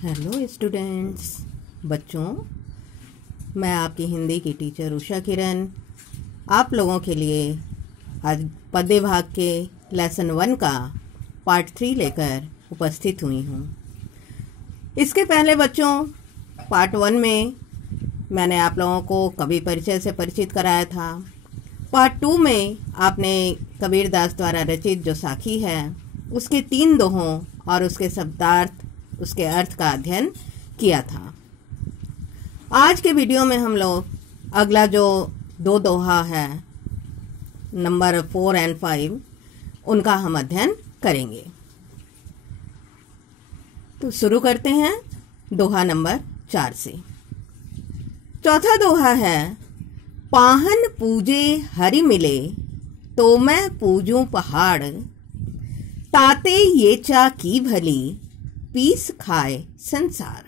Hello students, बच्चों, मैं आपकी हिंदी की टीचर उषा किरण आप लोगों के लिए आज पद्य भाग के लेसन 1 का पार्ट 3 लेकर उपस्थित हुई हूँ। इसके पहले बच्चों पार्ट 1 में मैंने आप लोगों को कवि परिचय से परिचित कराया था। पार्ट 2 में आपने कबीरदास द्वारा रचित जो साखी है उसके 3 दोहों और उसके शब्दार्थ, उसके अर्थ का अध्ययन किया था। आज के वीडियो में हम लोग अगला जो 2 दोहा है नंबर 4 और 5 उनका हम अध्ययन करेंगे। तो शुरू करते हैं दोहा नंबर 4 से। चौथा दोहा है, पाहन पूजे हरि मिले तो मैं पूजूं पहाड़, ताते ये चा की भली पीस खाए संसार।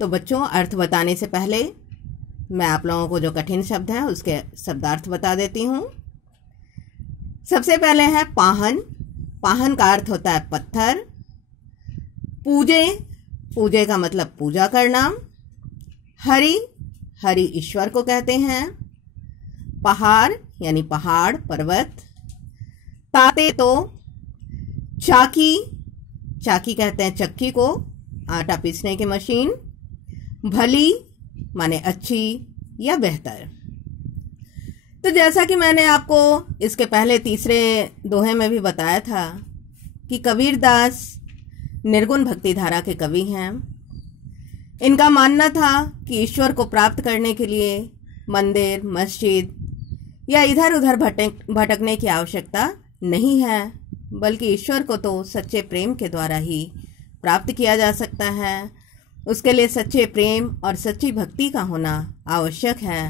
तो बच्चों अर्थ बताने से पहले मैं आप लोगों को जो कठिन शब्द हैं उसके शब्दार्थ बता देती हूँ। सबसे पहले है पाहन। पाहन का अर्थ होता है पत्थर। पूजे, पूजे का मतलब पूजा करना। हरि, हरि ईश्वर को कहते हैं। पहाड़ यानी पहाड़, पर्वत। ताते तो चाकी, चाकी कहते हैं चक्की को, आटा पीसने की मशीन। भली माने अच्छी या बेहतर। तो जैसा कि मैंने आपको इसके पहले तीसरे दोहे में भी बताया था कि कबीरदास निर्गुण भक्ति धारा के कवि हैं। इनका मानना था कि ईश्वर को प्राप्त करने के लिए मंदिर, मस्जिद या इधर उधर भटकने की आवश्यकता नहीं है, बल्कि ईश्वर को तो सच्चे प्रेम के द्वारा ही प्राप्त किया जा सकता है। उसके लिए सच्चे प्रेम और सच्ची भक्ति का होना आवश्यक है।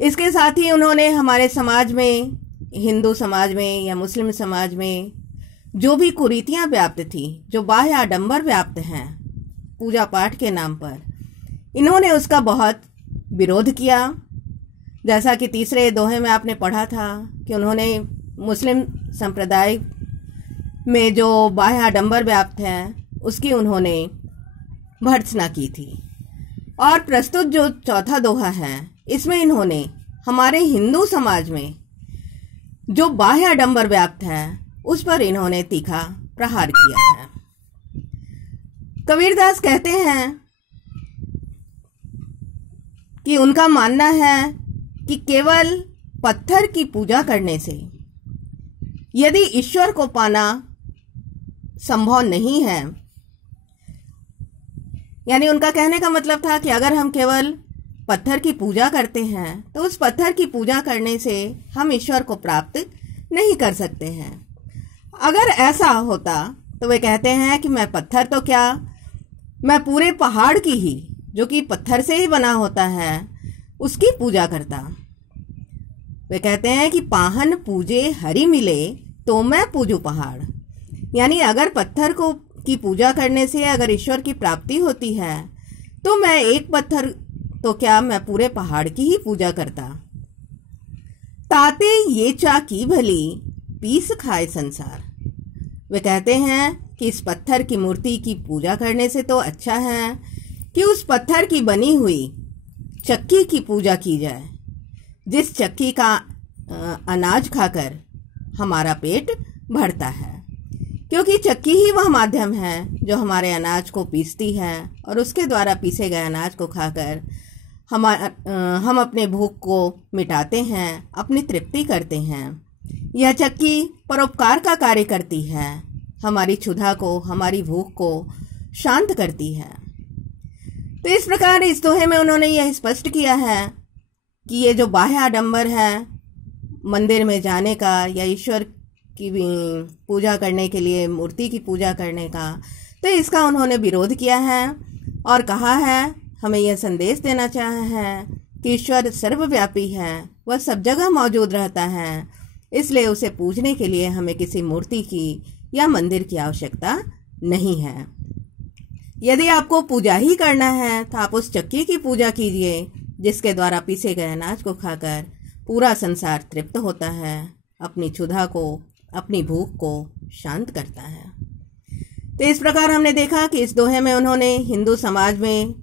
इसके साथ ही उन्होंने हमारे समाज में, हिंदू समाज में या मुस्लिम समाज में जो भी कुरीतियां व्याप्त थी, जो बाह्य आडंबर व्याप्त हैं पूजा पाठ के नाम पर, इन्होंने उसका बहुत विरोध किया। जैसा कि तीसरे दोहे में आपने पढ़ा था कि उन्होंने मुस्लिम संप्रदाय में जो बाह्य आडंबर व्याप्त है उसकी उन्होंने भर्त्सना की थी। और प्रस्तुत जो चौथा दोहा है इसमें इन्होंने हमारे हिंदू समाज में जो बाह्य आडंबर व्याप्त है उस पर इन्होंने तीखा प्रहार किया है। कबीरदास कहते हैं कि उनका मानना है कि केवल पत्थर की पूजा करने से यदि ईश्वर को पाना संभव नहीं है, यानी उनका कहने का मतलब था कि अगर हम केवल पत्थर की पूजा करते हैं तो उस पत्थर की पूजा करने से हम ईश्वर को प्राप्त नहीं कर सकते हैं। अगर ऐसा होता तो वे कहते हैं कि मैं पत्थर तो क्या, मैं पूरे पहाड़ की ही, जो कि पत्थर से ही बना होता है, उसकी पूजा करता। वे कहते हैं कि पाहन पूजे हरि मिले तो मैं पूजू पहाड़, यानी अगर पत्थर को की पूजा करने से अगर ईश्वर की प्राप्ति होती है तो मैं एक पत्थर तो क्या, मैं पूरे पहाड़ की ही पूजा करता। ताते ये चा की भली पीस खाए संसार। वे कहते हैं कि इस पत्थर की मूर्ति की पूजा करने से तो अच्छा है कि उस पत्थर की बनी हुई चक्की की पूजा की जाए, जिस चक्की का अनाज खाकर हमारा पेट भरता है, क्योंकि चक्की ही वह माध्यम है जो हमारे अनाज को पीसती है और उसके द्वारा पीसे गए अनाज को खाकर हम अपने भूख को मिटाते हैं, अपनी तृप्ति करते हैं। यह चक्की परोपकार का कार्य करती है, हमारी क्षुधा को, हमारी भूख को शांत करती है। तो इस प्रकार इस दोहे में उन्होंने यह स्पष्ट किया है कि ये जो बाह्य आडंबर है मंदिर में जाने का या ईश्वर की पूजा करने के लिए मूर्ति की पूजा करने का, तो इसका उन्होंने विरोध किया है और कहा है, हमें यह संदेश देना चाहा है कि ईश्वर सर्वव्यापी है, वह सब जगह मौजूद रहता है, इसलिए उसे पूजने के लिए हमें किसी मूर्ति की या मंदिर की आवश्यकता नहीं है। यदि आपको पूजा ही करना है तो आप उस चक्की की पूजा कीजिए जिसके द्वारा पीसे गए अनाज को खाकर पूरा संसार तृप्त होता है, अपनी क्षुधा को, अपनी भूख को शांत करता है। तो इस प्रकार हमने देखा कि इस दोहे में उन्होंने हिंदू समाज में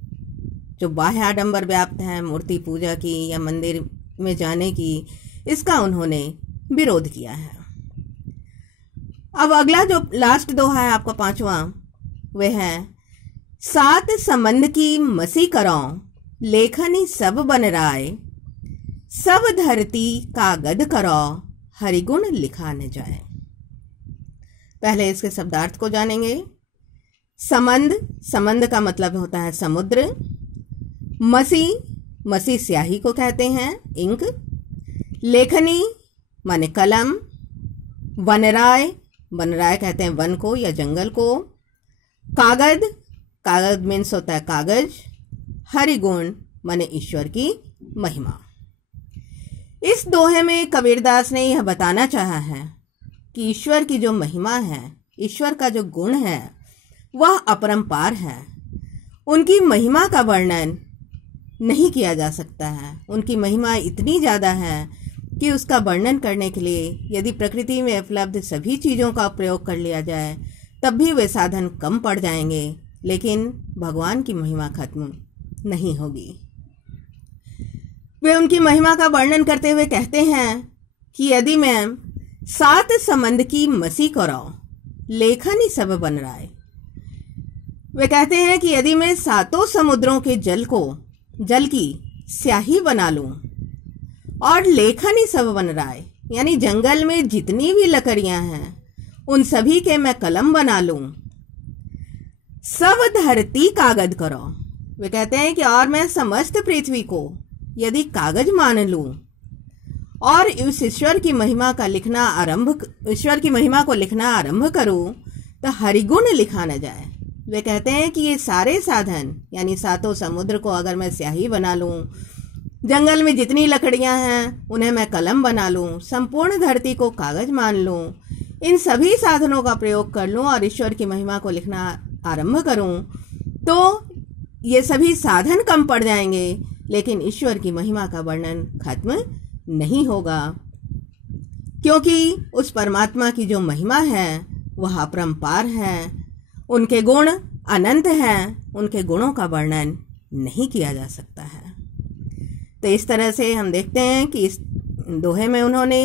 जो बाह्य आडंबर व्याप्त है, मूर्ति पूजा की या मंदिर में जाने की, इसका उन्होंने विरोध किया है। अब अगला जो लास्ट दोहा है आपका 5वां, वह है सात संबंध की मसी करो, लेखनी सब बन राय, सब धरती कागद करो, हरिगुण लिखा न जाए। पहले इसके शब्दार्थ को जानेंगे। संबंध, संबंध का मतलब होता है समुद्र। मसी, मसी स्याही को कहते हैं, इंक। लेखनी माने कलम। वनराय, वनराय कहते हैं वन को या जंगल को। कागज, कागज मीन्स होता है कागज। हरिगुण माने ईश्वर की महिमा। इस दोहे में कबीरदास ने यह बताना चाहा है कि ईश्वर की जो महिमा है, ईश्वर का जो गुण है, वह अपरंपार है। उनकी महिमा का वर्णन नहीं किया जा सकता है। उनकी महिमा इतनी ज़्यादा है कि उसका वर्णन करने के लिए यदि प्रकृति में उपलब्ध सभी चीज़ों का प्रयोग कर लिया जाए तब भी वे साधन कम पड़ जाएंगे, लेकिन भगवान की महिमा खत्म नहीं होगी। वे उनकी महिमा का वर्णन करते हुए कहते हैं कि यदि मैं सात संबंध की मसी करो, लेखन ही सब बन रहा है। वे कहते हैं कि यदि मैं सातों समुद्रों के जल की स्याही बना लूं और लेखन ही सब बन रहा है, यानी जंगल में जितनी भी लकड़ियां हैं उन सभी के मैं कलम बना लूं, सब धरती कागज करो। वे कहते हैं कि और मैं समस्त पृथ्वी को यदि कागज मान लूं और इस ईश्वर की महिमा को लिखना आरंभ करूं तो हरिगुण लिखा न जाए। वे कहते हैं कि ये सारे साधन, यानी सातों समुद्र को अगर मैं स्याही बना लूं, जंगल में जितनी लकड़ियां हैं उन्हें मैं कलम बना लूं, संपूर्ण धरती को कागज मान लूं, इन सभी साधनों का प्रयोग कर लूं और ईश्वर की महिमा को लिखना आरंभ करूं, तो ये सभी साधन कम पड़ जाएंगे, लेकिन ईश्वर की महिमा का वर्णन खत्म नहीं होगा, क्योंकि उस परमात्मा की जो महिमा है वह अपरंपार है। उनके गुण अनंत हैं, उनके गुणों का वर्णन नहीं किया जा सकता है। तो इस तरह से हम देखते हैं कि इस दोहे में उन्होंने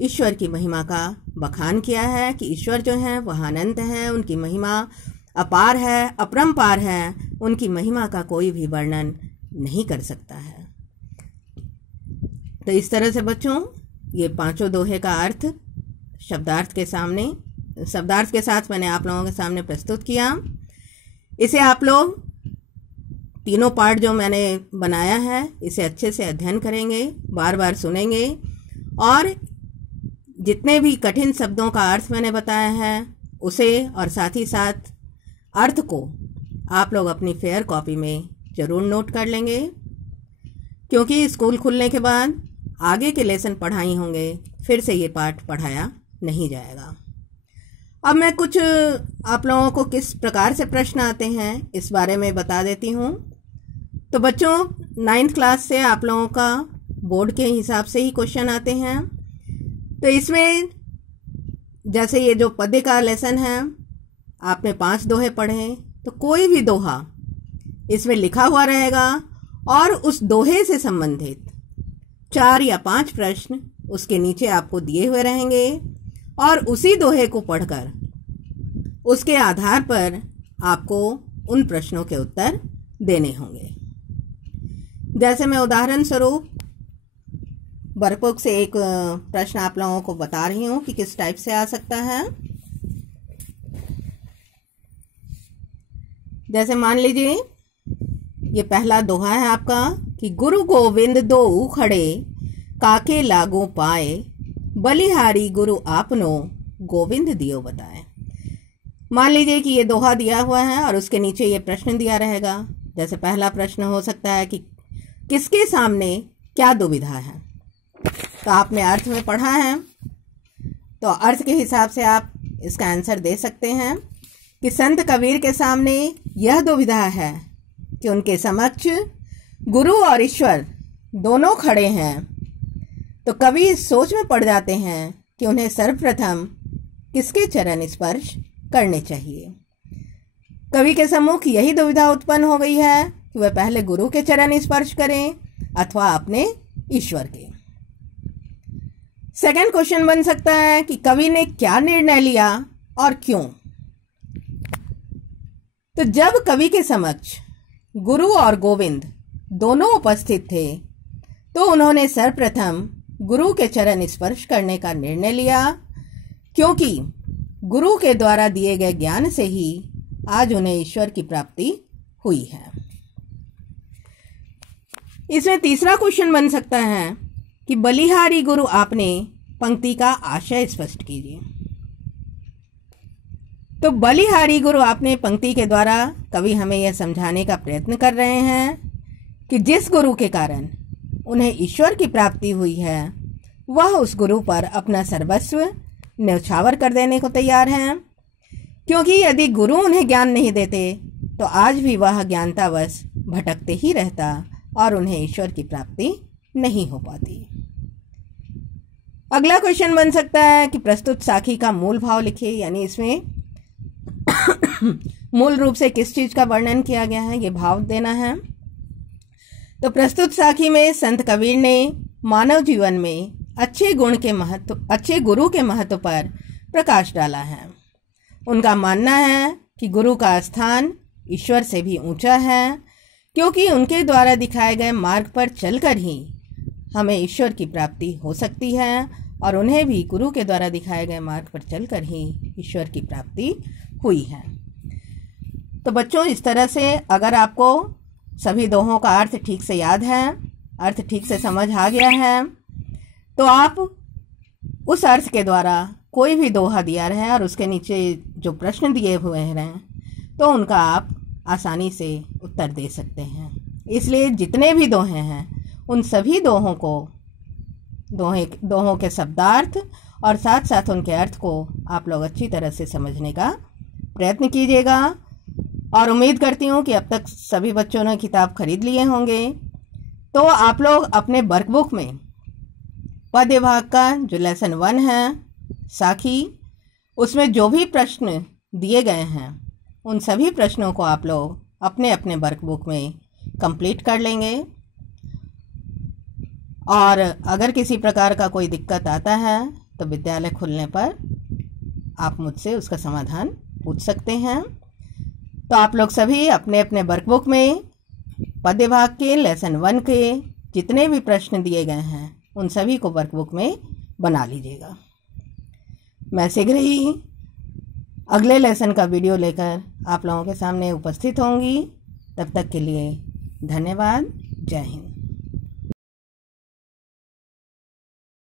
ईश्वर की महिमा का बखान किया है कि ईश्वर जो हैं वह अनंत हैं, उनकी महिमा अपार है, अपरंपार है, उनकी महिमा का कोई भी वर्णन नहीं कर सकता है। तो इस तरह से बच्चों, ये पांचों दोहे का अर्थ शब्दार्थ के साथ मैंने आप लोगों के सामने प्रस्तुत किया। इसे आप लोग तीनों पार्ट जो मैंने बनाया है इसे अच्छे से अध्ययन करेंगे, बार बार सुनेंगे और जितने भी कठिन शब्दों का अर्थ मैंने बताया है उसे और साथ ही साथ अर्थ को आप लोग अपनी फेयर कॉपी में ज़रूर नोट कर लेंगे, क्योंकि स्कूल खुलने के बाद आगे के लेसन पढ़ाई होंगे, फिर से ये पाठ पढ़ाया नहीं जाएगा। अब मैं कुछ आप लोगों को किस प्रकार से प्रश्न आते हैं इस बारे में बता देती हूँ। तो बच्चों 9th क्लास से आप लोगों का बोर्ड के हिसाब से ही क्वेश्चन आते हैं। तो इसमें जैसे ये जो पद्य का लेसन है, आपने 5 दोहे पढ़े, तो कोई भी दोहा इसमें लिखा हुआ रहेगा और उस दोहे से संबंधित 4 या 5 प्रश्न उसके नीचे आपको दिए हुए रहेंगे और उसी दोहे को पढ़कर उसके आधार पर आपको उन प्रश्नों के उत्तर देने होंगे। जैसे मैं उदाहरण स्वरूप वर्कबुक से एक प्रश्न आप लोगों को बता रही हूँ कि किस टाइप से आ सकता है। जैसे मान लीजिए ये पहला दोहा है आपका कि गुरु गोविंद दो खड़े, काके लागो पाए, बलिहारी गुरु आपनो, गोविंद दियो बताए। मान लीजिए कि ये दोहा दिया हुआ है और उसके नीचे ये प्रश्न दिया रहेगा। जैसे पहला प्रश्न हो सकता है कि किसके सामने क्या दुविधा है। तो आपने अर्थ में पढ़ा है, तो अर्थ के हिसाब से आप इसका आंसर दे सकते हैं कि संत कबीर के सामने यह दुविधा है कि उनके समक्ष गुरु और ईश्वर दोनों खड़े हैं। तो कवि इस सोच में पड़ जाते हैं कि उन्हें सर्वप्रथम किसके चरण स्पर्श करने चाहिए। कवि के सम्मुख यही दुविधा उत्पन्न हो गई है कि वह पहले गुरु के चरण स्पर्श करें अथवा अपने ईश्वर के। सेकंड क्वेश्चन बन सकता है कि कवि ने क्या निर्णय लिया और क्यों। तो जब कवि के समक्ष गुरु और गोविंद दोनों उपस्थित थे तो उन्होंने सर्वप्रथम गुरु के चरण स्पर्श करने का निर्णय लिया, क्योंकि गुरु के द्वारा दिए गए ज्ञान से ही आज उन्हें ईश्वर की प्राप्ति हुई है। इसमें तीसरा क्वेश्चन बन सकता है कि बलिहारी गुरु आपने पंक्ति का आशय स्पष्ट कीजिए। तो बलिहारी गुरु आपने पंक्ति के द्वारा कवि हमें यह समझाने का प्रयत्न कर रहे हैं कि जिस गुरु के कारण उन्हें ईश्वर की प्राप्ति हुई है वह उस गुरु पर अपना सर्वस्व न्यौछावर कर देने को तैयार हैं, क्योंकि यदि गुरु उन्हें ज्ञान नहीं देते तो आज भी वह ज्ञानतावश भटकते ही रहता और उन्हें ईश्वर की प्राप्ति नहीं हो पाती। अगला क्वेश्चन बन सकता है कि प्रस्तुत साखी का मूल भाव लिखिए, यानी इसमें मूल रूप से किस चीज का वर्णन किया गया है ये भाव देना है। तो प्रस्तुत साखी में संत कबीर ने मानव जीवन में अच्छे गुरु के महत्व पर प्रकाश डाला है। उनका मानना है कि गुरु का स्थान ईश्वर से भी ऊंचा है, क्योंकि उनके द्वारा दिखाए गए मार्ग पर चलकर ही हमें ईश्वर की प्राप्ति हो सकती है और उन्हें भी गुरु के द्वारा दिखाए गए मार्ग पर चलकर ही ईश्वर की प्राप्ति हुई है। तो बच्चों, इस तरह से अगर आपको सभी दोहों का अर्थ ठीक से याद है, अर्थ ठीक से समझ आ गया है, तो आप उस अर्थ के द्वारा कोई भी दोहा दिया रहे और उसके नीचे जो प्रश्न दिए हुए हैं तो उनका आप आसानी से उत्तर दे सकते हैं। इसलिए जितने भी दोहे हैं उन सभी दोहों को दोहों के शब्दार्थ और साथ साथ उनके अर्थ को आप लोग अच्छी तरह से समझने का प्रयत्न कीजिएगा। और उम्मीद करती हूँ कि अब तक सभी बच्चों ने किताब खरीद लिए होंगे। तो आप लोग अपने वर्कबुक में पद्य भाग का जो लेसन 1 है साखी, उसमें जो भी प्रश्न दिए गए हैं उन सभी प्रश्नों को आप लोग अपने अपने वर्कबुक में कंप्लीट कर लेंगे। और अगर किसी प्रकार का कोई दिक्कत आता है तो विद्यालय खुलने पर आप मुझसे उसका समाधान पूछ सकते हैं। तो आप लोग सभी अपने अपने वर्कबुक में पद्य भाग के लेसन 1 के जितने भी प्रश्न दिए गए हैं उन सभी को वर्कबुक में बना लीजिएगा। मैं शीघ्र ही अगले लेसन का वीडियो लेकर आप लोगों के सामने उपस्थित होंगी। तब तक के लिए धन्यवाद। जय हिंद।